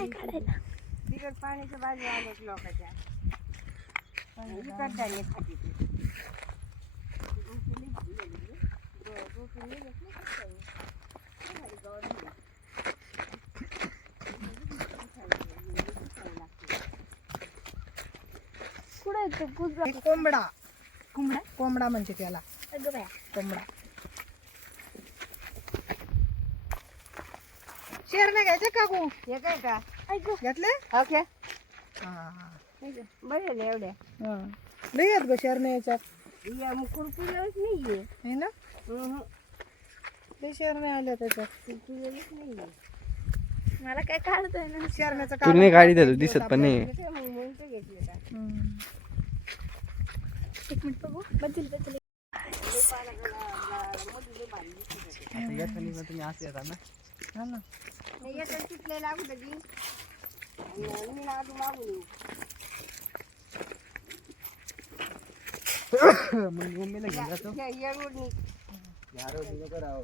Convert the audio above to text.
बिगड पाण्याच्या बाजू आल्यात लोकांच्या कोंबडा कोंबडा कोंबडा म्हणते त्याला कोंबडा. शेर नाही घ्यायचं का गो हे काय का घेतले ओके बरे एवढ्या नाही आहेत ग शेर नाही याच्यात कुरकुरच नाहीये ना ते शेर नाही आले त्याच्यात कुरकुरच नाहीये. मला काय काढतोय ना शेरण्याचं तू नाही गाडी देतो दिसत पण नाही. घेतले का एक मिनिट बघू बदल बदल तुम्ही असं येतात ना हा ना नाही एक तिथले लागू दे मी लागू मागू मग मम्मीला घेऊन जातो या रोडनी या रोडनी नको राव.